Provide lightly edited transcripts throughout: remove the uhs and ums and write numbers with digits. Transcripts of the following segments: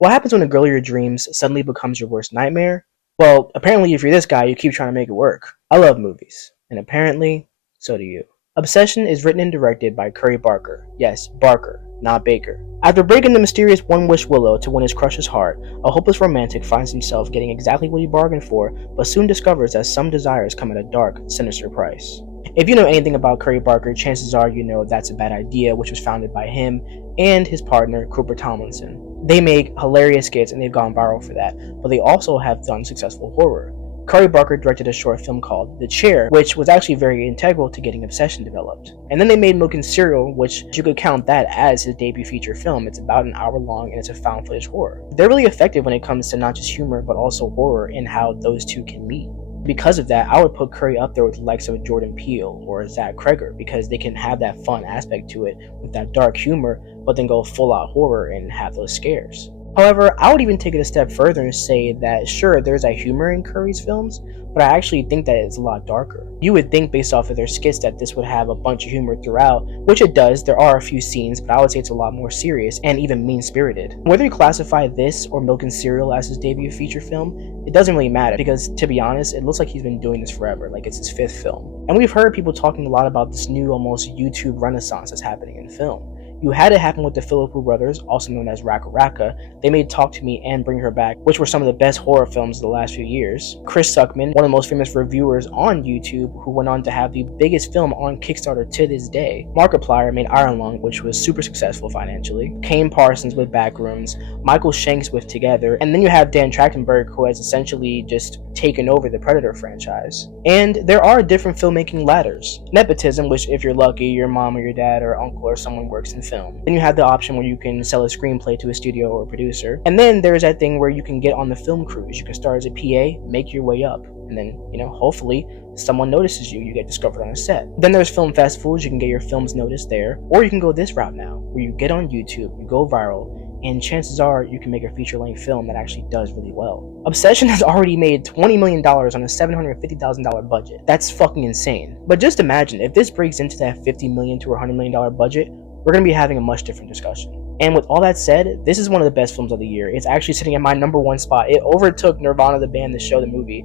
What happens when a girl of your dreams suddenly becomes your worst nightmare? Well, apparently, if you're this guy, you keep trying to make it work. I love movies, and apparently, so do you. Obsession is written and directed by Curry Barker. Yes, Barker, not Baker. After breaking the mysterious one Wish Willow to win his crush's heart, a hopeless romantic finds himself getting exactly what he bargained for, but soon discovers that some desires come at a dark, sinister price. If you know anything about Curry Barker, chances are you know That's a Bad Idea, which was founded by him and his partner, Cooper Tomlinson. They make hilarious skits and they've gone viral for that, but they also have done successful horror. Curry Barker directed a short film called The Chair, which was actually very integral to getting Obsession developed. And then they made Milk and Cereal, which you could count that as his debut feature film. It's about an hour long and it's a found footage horror. They're really effective when it comes to not just humor, but also horror and how those two can meet. Because of that, I would put Curry up there with the likes of Jordan Peele or Zach Kreger because they can have that fun aspect to it with that dark humor, but then go full out horror and have those scares. However, I would even take it a step further and say that sure, there's that humor in Curry's films, but I actually think that it's a lot darker. You would think based off of their skits that this would have a bunch of humor throughout, which it does. There are a few scenes, but I would say it's a lot more serious and even mean-spirited. Whether you classify this or Milk and Cereal as his debut feature film, it doesn't really matter because, to be honest, it looks like he's been doing this forever, like it's his fifth film. And we've heard people talking a lot about this new almost YouTube renaissance that's happening in film. You had it happen with the Philippou brothers, also known as Raka Raka. They made Talk to Me and Bring Her Back, which were some of the best horror films of the last few years. Chris Suckman, one of the most famous reviewers on YouTube, who went on to have the biggest film on Kickstarter to this day. Markiplier made Iron Lung, which was super successful financially. Kane Parsons with Backrooms, Michael Shanks with Together, and then you have Dan Trachtenberg, who has essentially just taken over the Predator franchise. And there are different filmmaking ladders. Nepotism, which if you're lucky, your mom or your dad or uncle or someone works in film. Then you have the option where you can sell a screenplay to a studio or a producer. And then there's that thing where you can get on the film crews. You can start as a PA, make your way up. And then, hopefully someone notices you, you get discovered on a set. Then there's film festivals, you can get your films noticed there. Or you can go this route now, where you get on YouTube, you go viral, and chances are you can make a feature-length film that actually does really well. Obsession has already made $20 million on a $750,000 budget. That's fucking insane. But just imagine, if this breaks into that $50 million to $100 million budget, we're going to be having a much different discussion. And with all that said, this is one of the best films of the year. It's actually sitting at my number one spot. It overtook Nirvana the band, the show, the movie,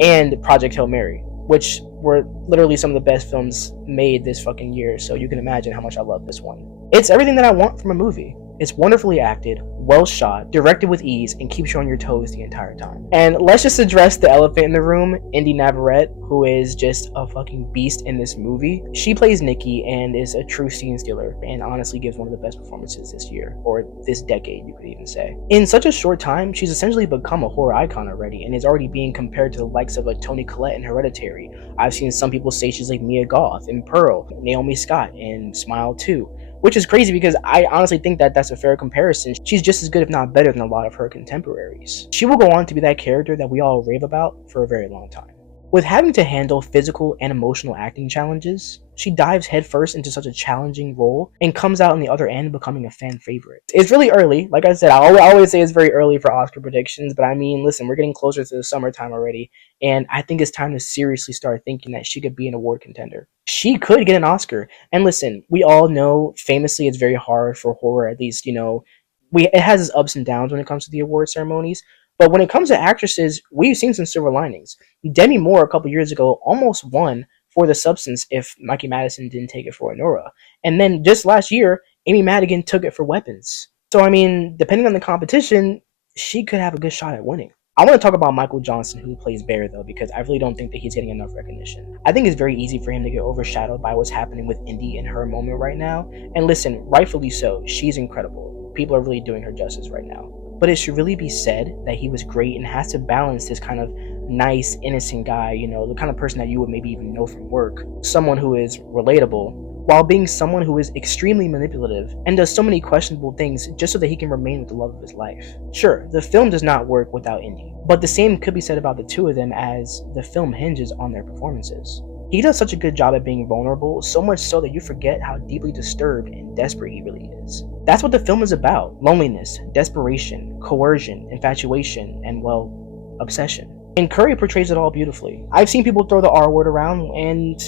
and Project Hail Mary, which were literally some of the best films made this fucking year, so you can imagine how much I love this one. It's everything that I want from a movie. It's wonderfully acted, well shot, directed with ease, and keeps you on your toes the entire time. And let's just address the elephant in the room, Inde Navarette, who is just a fucking beast in this movie. She plays Nikki and is a true scene stealer, and honestly gives one of the best performances this year, or this decade, you could even say. In such a short time, she's essentially become a horror icon already, and is already being compared to the likes of a Toni Collette in Hereditary. I've seen some people say she's like Mia Goth in Pearl, Naomi Scott in Smile 2. Which is crazy because I honestly think that that's a fair comparison. She's just as good, if not better, than a lot of her contemporaries. She will go on to be that character that we all rave about for a very long time. With having to handle physical and emotional acting challenges, she dives headfirst into such a challenging role and comes out on the other end becoming a fan favorite. It's really early. Like I said, I always say it's very early for Oscar predictions, but I mean, listen, we're getting closer to the summertime already, and I think it's time to seriously start thinking that she could be an award contender. She could get an Oscar. And listen, we all know famously it's very hard for horror, at least, it has its ups and downs when it comes to the award ceremonies. But when it comes to actresses, we've seen some silver linings. Demi Moore a couple years ago almost won for The Substance if Mikey Madison didn't take it for Honora. And then just last year, Amy Madigan took it for Weapons. So I mean, depending on the competition, she could have a good shot at winning. I want to talk about Michael Johnston, who plays Bear, though, because I really don't think that he's getting enough recognition. I think it's very easy for him to get overshadowed by what's happening with Indy in her moment right now. And listen, rightfully so, she's incredible. People are really doing her justice right now. But it should really be said that he was great and has to balance this kind of nice, innocent guy, the kind of person that you would maybe even know from work. Someone who is relatable, while being someone who is extremely manipulative and does so many questionable things just so that he can remain with the love of his life. Sure, the film does not work without Indy, but the same could be said about the two of them as the film hinges on their performances. He does such a good job at being vulnerable, so much so that you forget how deeply disturbed and desperate he really is. That's what the film is about: loneliness, desperation, coercion, infatuation, and, well, obsession. And Curry portrays it all beautifully. I've seen people throw the R word around, and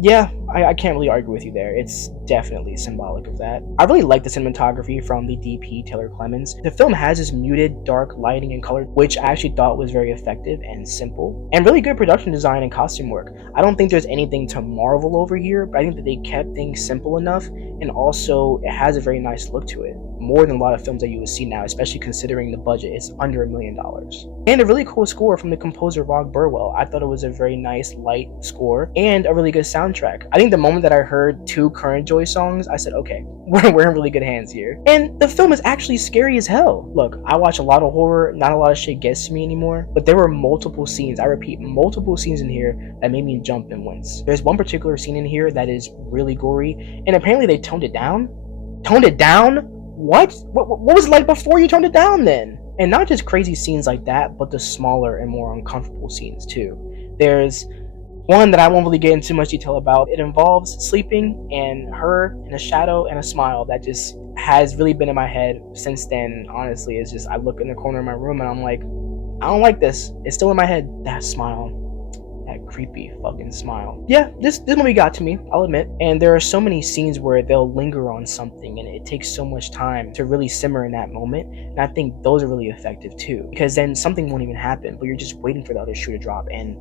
yeah, I can't really argue with you there. It's definitely symbolic of that. I really like the cinematography from the DP Taylor Clemens. The film has this muted, dark lighting and color, which I actually thought was very effective and simple, and really good production design and costume work. I don't think there's anything to marvel over here, but I think that they kept things simple enough, and also it has a very nice look to it. More than a lot of films that you would see now, especially considering the budget is under $1 million. And a really cool score from the composer Rob Burwell. I thought it was a very nice, light score and a really good soundtrack. I think the moment that I heard 2 Current Joy songs, I said, okay, we're in really good hands here. And the film is actually scary as hell. Look, I watch a lot of horror, not a lot of shit gets to me anymore, but there were multiple scenes, I repeat, multiple scenes in here that made me jump and wince. There's one particular scene in here that is really gory, and apparently they toned it down. Toned it down? What was it like before you toned it down then? And not just crazy scenes like that, but the smaller and more uncomfortable scenes too. There's one that I won't really get into much detail about. It involves sleeping and her in a shadow and a smile that just has really been in my head since then. Honestly, it's just, I look in the corner of my room and I'm like, I don't like this. It's still in my head. That smile. That creepy fucking smile. Yeah, this movie got to me, I'll admit. And there are so many scenes where they'll linger on something and it takes so much time to really simmer in that moment. And I think those are really effective too, because then something won't even happen, but you're just waiting for the other shoe to drop. And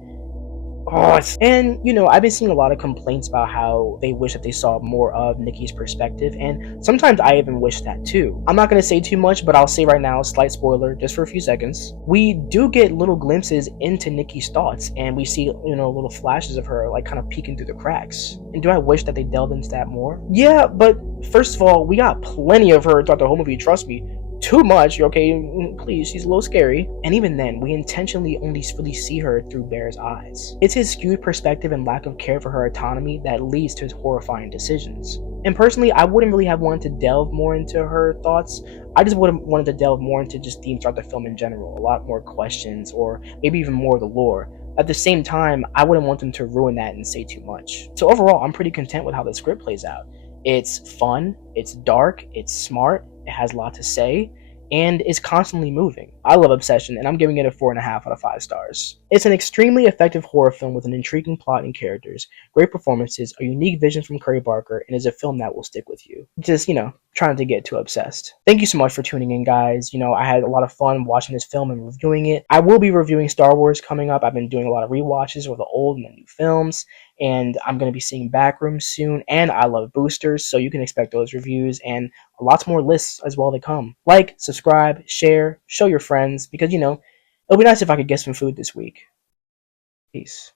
you know, I've been seeing a lot of complaints about how they wish that they saw more of Nikki's perspective, and sometimes I even wish that too. I'm not going to say too much, but I'll say right now, slight spoiler, just for a few seconds. We do get little glimpses into Nikki's thoughts, and we see, you know, little flashes of her like kind of peeking through the cracks. And do I wish that they delved into that more? Yeah, but first of all, we got plenty of her throughout the whole movie, trust me. Too much, okay? Please, she's a little scary. And even then, we intentionally only really see her through Bear's eyes. It's his skewed perspective and lack of care for her autonomy that leads to his horrifying decisions. And personally, I wouldn't really have wanted to delve more into her thoughts. I just would have wanted to delve more into just themes throughout the film in general. A lot more questions, or maybe even more of the lore. At the same time, I wouldn't want them to ruin that and say too much. So overall, I'm pretty content with how the script plays out. It's fun, it's dark, it's smart, it has a lot to say, and is constantly moving. I love Obsession, and I'm giving it a 4.5 out of 5 stars. It's an extremely effective horror film with an intriguing plot and characters, great performances, a unique vision from Curry Barker, and is a film that will stick with you. Just, you know, trying to get too obsessed. Thank you so much for tuning in, guys. You know, I had a lot of fun watching this film and reviewing it. I will be reviewing Star Wars coming up. I've been doing a lot of rewatches of the old and the new films, and I'm going to be seeing Backrooms soon, and I love Boosters, so you can expect those reviews and lots more lists as well to come. Like, subscribe, share, show your friends, because, you know, it'll be nice if I could get some food this week. Peace.